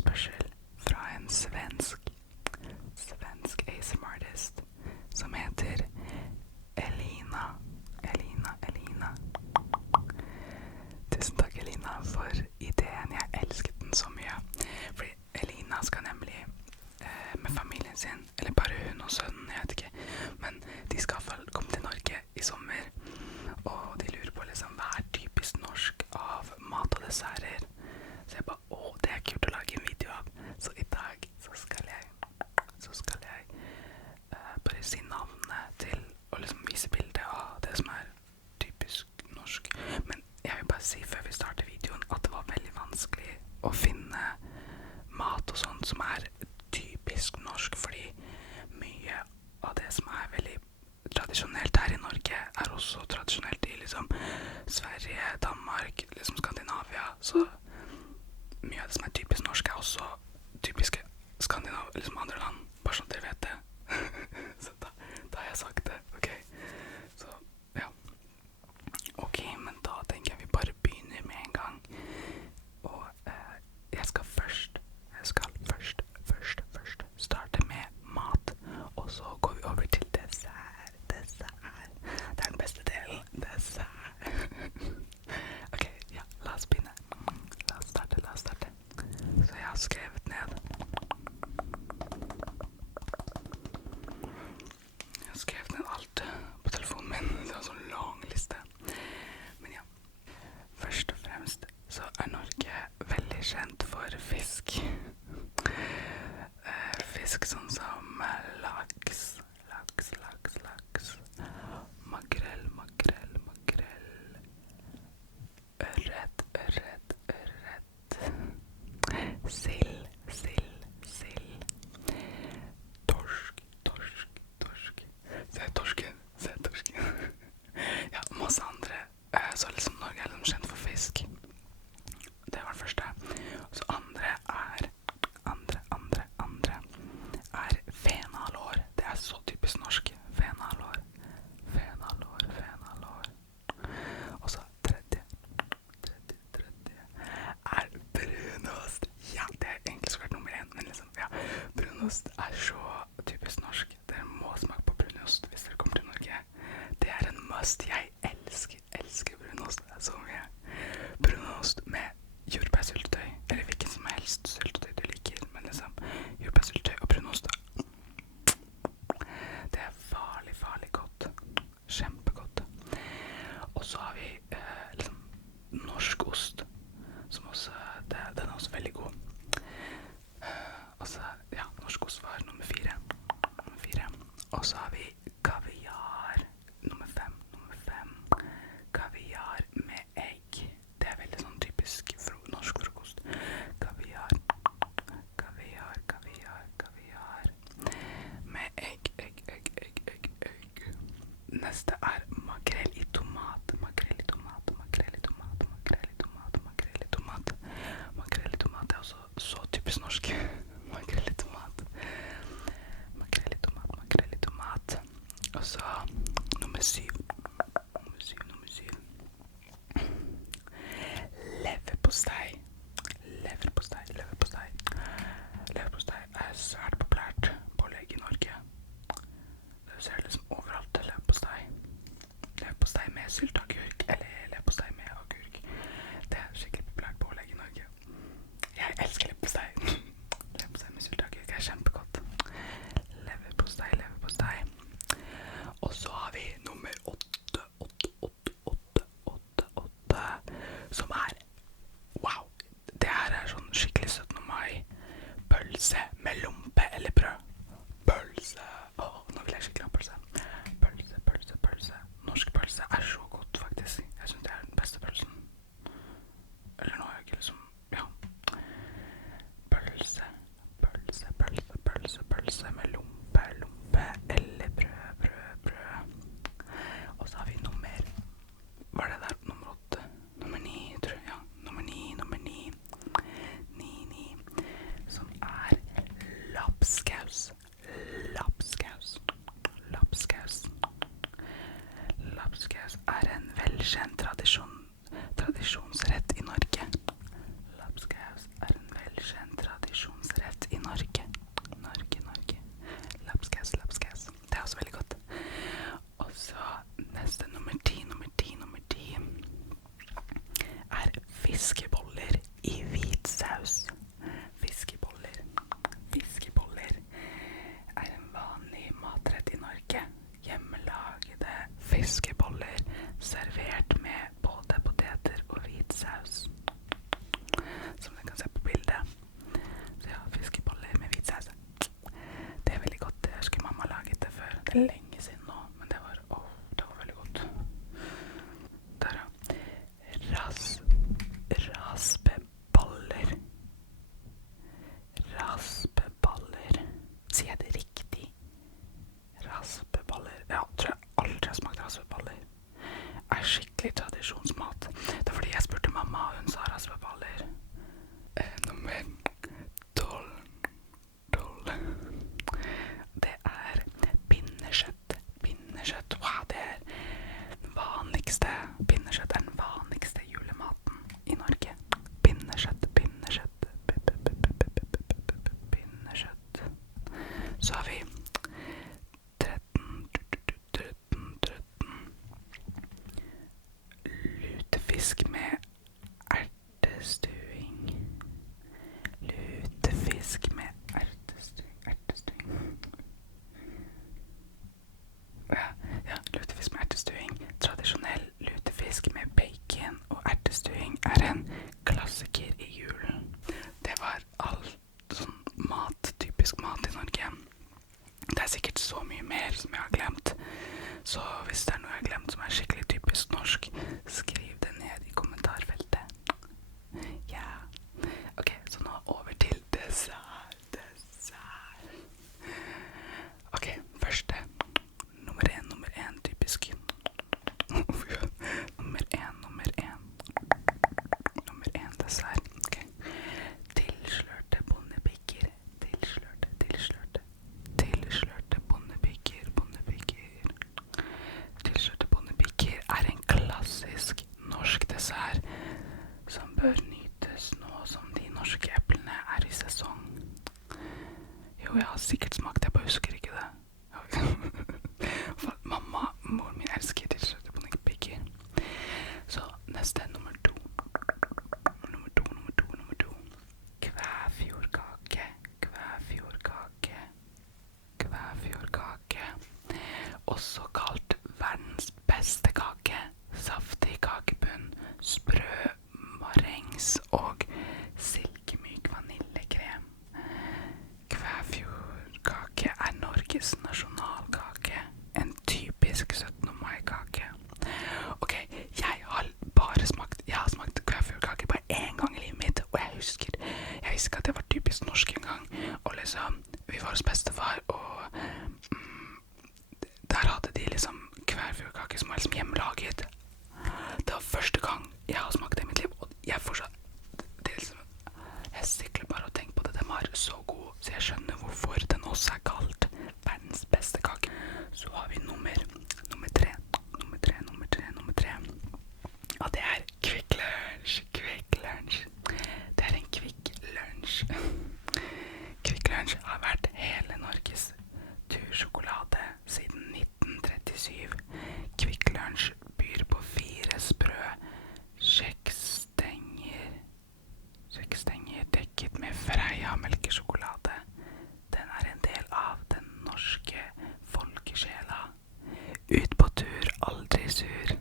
forespørsel fra en svensk ASMR-artist som heter Elina. Tusen takk, Elina, for ideen. Jeg elsket den så mye. Fordi Elina skal nemlig med familien sin, eller bare hun og sønnen, jeg vet ikke, men de skal i hvert fall komme til Norge i sommer, og de lurer på liksom hva er typisk norsk av mat og desserter. Så jeg bare, det er kult å lage en video av. Så i dag så skal jeg bare si navnet til og liksom vise bildet av det som er typisk norsk. Men jeg vil bare si før vi starter videoen at det var veldig vanskelig å finne mat og sånt som er typisk norsk, fordi mye av det som er veldig tradisjonelt her i Norge er også tradisjonelt i liksom Sverige, Danmark, liksom Skandinavia. Så mye av det som er typisk norsk er også typiske Skandinavia, liksom andre land, bare sånn at dere vet det. Så da har jeg sagt det, ok? Så, ja. Ok, men da tenker jeg vi bare begynner med en gang. Og jeg skal først starte med mat, og så går vi over til dessert. Det er den beste delen, dessert. Ok, ja, la oss begynne. La oss starte. Så jeg har skrevet ned alt på telefonen min. Det var en sånn lang liste. Men ja, først og fremst så er Norge veldig kjent for fisk. Fisk sånn som laks, makrell, ørret, sild, torsk. Se torsken. Ja, masse andre. Så liksom Norge er liksom kjent for fisk. Det var det første. Og så andre er fenalår. Det er så typisk norsk. Fenalår. Og så tredje er brunost. Ja, det er egentlig så vært nummer 1, men liksom, ja. Brunost er så typisk norsk. Dere må smake på brunost hvis dere kommer til Norge. Det er en must. Jeg elsker brunost så mye. Brunost med jordbærsyltetøy, eller hvilken som helst syltetøy du liker, men liksom jordbærsyltetøy og brunost. Det er farlig godt. Kjempegodt. Og så har vi liksom norsk ost, som også, den er også veldig god. Og så, ja, norsk ost var nummer 4. Og så har vi kaviar, nummer 5. Kaviar med egg. Det er veldig sånn typisk norsk frokost. Kaviar. Med egg. Neste er makrell i tomat. Makrell i tomat er også så typisk norsk. Makrell i tomat. Og så nummer 7. Leverpostei. Leverpostei er svært populært pålegg i Norge. Du ser liksom overalt leverpostei. Leverpostei med sylteagurk, eller leverpostei med agurk. Det er skikkelig populært pålegg i Norge. Jeg elsker leverpostei. Leverpostei med sylteagurk er kjempegodt. Leverpostei. Og så har vi nummer 8, som er, wow, det her er sånn skikkelig 17. mai, pølse med lompe eller brød. Pølse, nå vil jeg skikkelig ha pølse. Norsk pølse er så godt faktisk. Jeg synes det er den beste pølsen. Eller nå er jeg ikke liksom, ja. Det er lenge siden nå, men det var veldig godt. Der, ja. Raspeballer. Raspeballer. Sier jeg det riktig? Raspeballer. Ja, tror jeg aldri har smakt raspeballer. Er skikkelig tradisjonsmat. Det er fordi jeg spurte mamma, og hun sa raspeballer. Nummer 12. Det er pinnekjøtt. Wow, det er den vanligste. Pinnekjøtt er den vanligste julematen i Norge. Pinnekjøtt. Så har vi 13. Lutefisk med ertestuing. Ja, lutefisk med ertestuing. Tradisjonell lutefisk med bacon og ertestuing er en klassiker i julen. Det var all sånn mat, typisk mat i Norge. Det er sikkert så mye mer som jeg har glemt. Så hvis det er noe jeg har glemt som er skikkelig typisk norsk, skriv det ned i kommentarfeltet. Ja. Ok, så nå over til dessert. Ok, første. Nummer én, typisk. Nummer én dessert. Ok. Tilslørte bondepiker. Tilslørte bondepiker er en klassisk norsk dessert som bør nytes nå som de norske eplene er i sesong. Jo, jeg har sikkert smakt det, jeg bare husker ikke det. Moren min elsker tilslørte bondepiker. Så neste, nummer to. Kvæfjordkake. Også kalt verdens beste kake. Saftig kakebunn, sprø marengs og silkemyk vaniljekrem. Kvæfjordkake er Norges nasjonalkake. En typisk 17. mai-kake. Ok, jeg har smakt kvæfjordkake bare én gang i livet mitt, og jeg husker at det var typisk norsk en gang. Og liksom, vi var hos bestefar, og der hadde de liksom kvæfjordkake som var liksom hjemmelaget. Det var første gang jeg har smakt det i mitt liv, og jeg fortsatt jeg sikler bare og tenker på det. Den var så god, så jeg skjønner hvorfor den også er kalt verdens beste kake. Så har vi nummer tre. Og det er Kvikk Lunsj. Det er en Kvikk Lunsj. Kvikk Lunsj har vært hele Norges tursjokolade siden 1937. Kvikk Lunsj byr på 4 sprø kjekkstenger dekket med Freia melkesjokolade. Den er en del av den norske folkesjela. Ut på tur, aldri sur.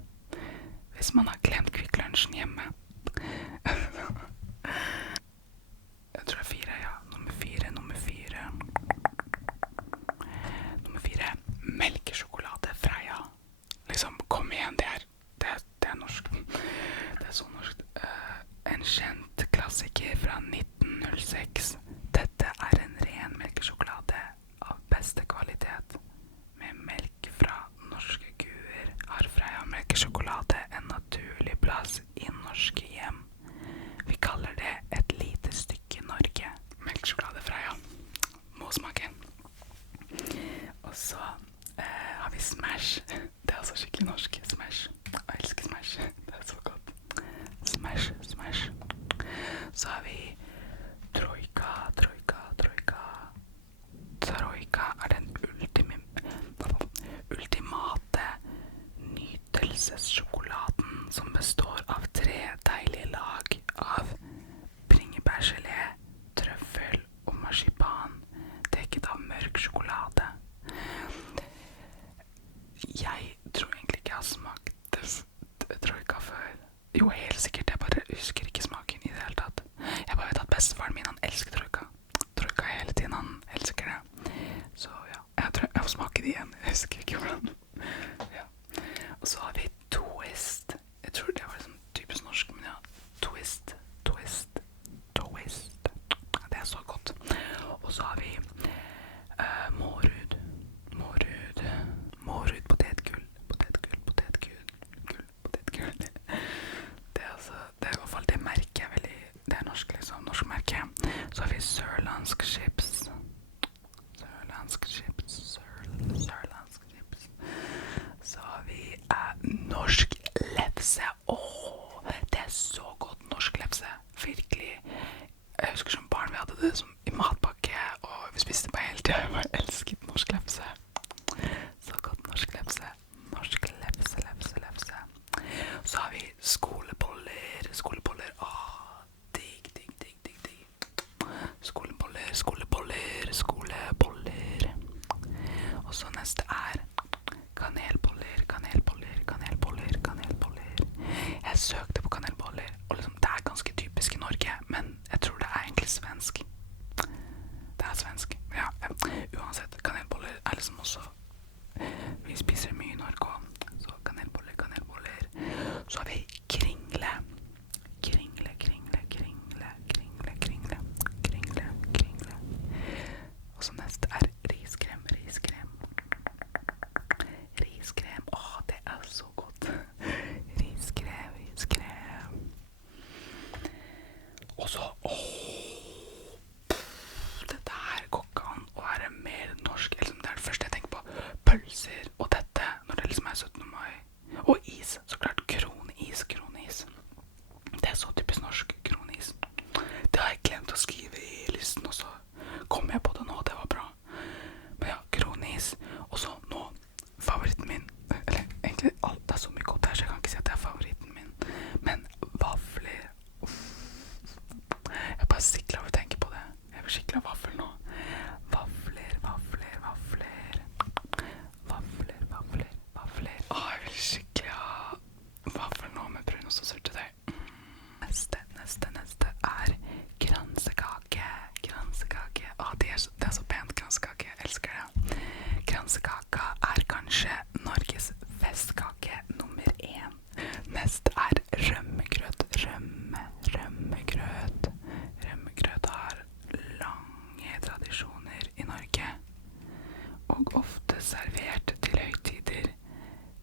Hvis man har glemt Kvikk Lunsjen hjemme. Jeg tror det er 4, ja. Nummer 4. Melkesjokolade Freia. Liksom, kom igjen, det er norsk. Det er så norsk. En kjent klassiker fra 1906. Dette er en ren melkesjokolade av beste kvalitet. Med melk fra norske kuer har Freia melkesjokolade en naturlig plass i norske hjem. Vi kaller det et lite stykke Norge. Melkesjokolade Freia. Må smake. Og så har vi Smash. Det er altså skikkelig norsk. Smash. Jeg elsker Smash. Det er så godt. Smash. Så har vi Troika. Troika er den ultimate nytelsessjokoladen som består av 3 deilige lag av bringebærgelé, trøffel og marsipan, dekket av mørk sjokolade. Jeg tror egentlig ikke jeg har smakt Troika før. Jo, helt sikkert. Jeg bare husker ikke smaken i det hele tatt. Jeg bare vet at bestefaren min, han elsker Troika. Troika hele tiden, han elsker det. Så ja, jeg tror jeg får smake det igjen. husker ikke hvordan. Ja. Og så har vi twist. Jeg tror det var liksom typisk norsk, men ja. Twist. Det er så godt. Og så har vi mårud, potetgull. Det er altså, det er i hvert fall det merket er veldig, det er norsk liksom, norsk merke. Så har vi sørlandsk chips. Så har vi norsk lefse. Det er så godt norsk lefse. Virkelig. Jeg husker som barn vi hadde det som i matpakke, og vi spiste bare hele tiden. Jeg bare elsket norsk lefse. Så godt norsk lefse. Så har vi skoleboller. Digg. Skoleboller. Og så neste er kanelboller. Jeg søkte på kanelboller, og liksom, det er ganske typisk i Norge, men jeg tror det er egentlig svensk. Det er svensk, ja. Uansett, kanelboller er liksom også, vi spiser mye i Norge også. Så kanelboller. Så har vi kringle. Og så neste er riskrem. Det er så godt. Riskrem. Og så, dette her går ikke an å være mer norsk. Det er det første jeg tenker på. Pølser og dette, når det liksom er 17. mai. Og is, så klart. Kroneis. Det er så typisk norsk, kroneis. Det har jeg glemt å skrive i listen, og så kom jeg på det nå, det var bra. Men ja, kroneis. Og så nå, favoritten min, eller egentlig alt, det er så mye godt her, så jeg kan ikke si at det er favoritten min. Men vafler. Jeg bare sikler av å tenke på det. Jeg vil skikkelig ha vaffel nå. Vafler. Jeg vil skikkelig ha vaffel nå med brunost og syltetøy. Neste er kransekake. Det er så pent, kransekake. Jeg elsker det. Kransekaka er kanskje Norges festkake nummer 1. Neste er rømmegrøt. Rømmegrøt har lange tradisjoner i Norge, og ofte servert til høytider.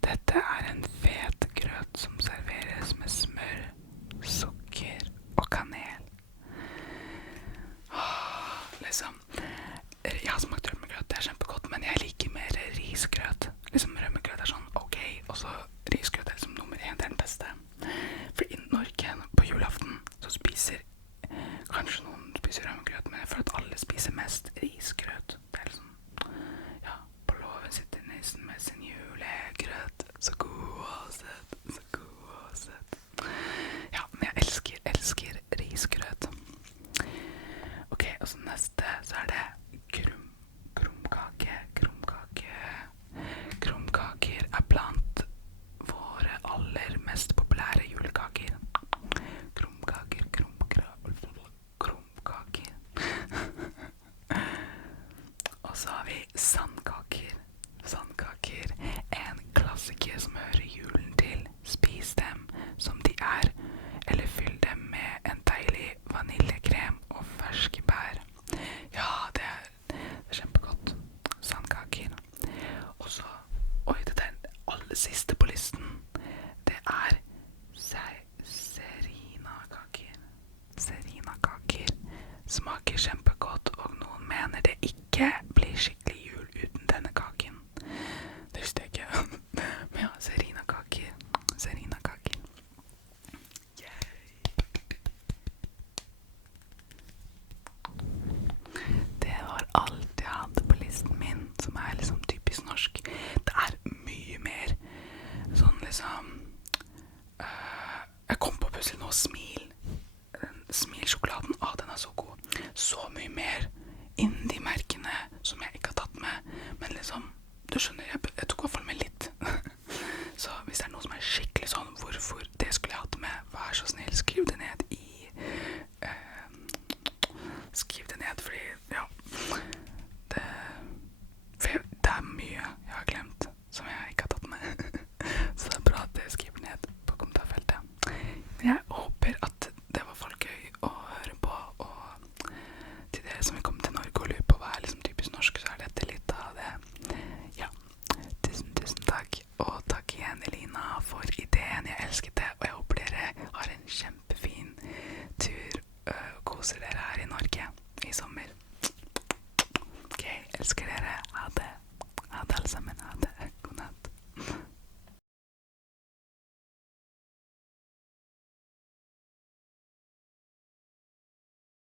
Dette er en fet grøt som serveres med smør, sukker og kanel. Liksom, jeg har smakt rømmegrøt, det er kjempegodt, men jeg liker mer risgrøt. Liksom rømmegrøt er sånn ok, og så risgrøt er liksom nummer 1, det er den beste. For i Norge, på julaften, så spiser kanskje noen spiser rømmegrøt, men jeg føler at alle spiser mest risgrøt. Det er liksom, ja, på låven sitter nissen med sin julegrøt. Så god og søt. Ja, men jeg elsker risgrøt. Ok, og så neste, så er det krumkake. Krumkaker er blant våre aller mest populære julekaker. Krumkaker. Og så har vi sandkaker. En klassiker som hører julen til. Spis dem som de er, eller fyll dem med en deilig vaniljekrem og ferske bær. Ja, det er kjempegodt. Sandkaker. Og så, det er den aller siste på listen. Det er serinakaker. Smaker kjempegodt, og noen mener det ikke blir skikkelig jul uten denne kaken. Det visste jeg ikke. Men ja, serinakaker. Det var alt jeg hadde på listen min, som er liksom typisk norsk. Det er mye mer sånn liksom jeg kom på plutselig nå Smil-sjokoladen, den er så god. Så mye mer innen de merkene som jeg ikke har tatt med. Men liksom, du skjønner, jeg tok i hvert fall med litt. Så hvis det er noe som er skikkelig sånn, hvorfor det skulle jeg hatt med, vær så snill, skriv det ned fordi, ja, det er mye jeg har glemt. dere her i Norge i sommer. Ok, elsker dere. Ha det. Ha det alle sammen. Ha det.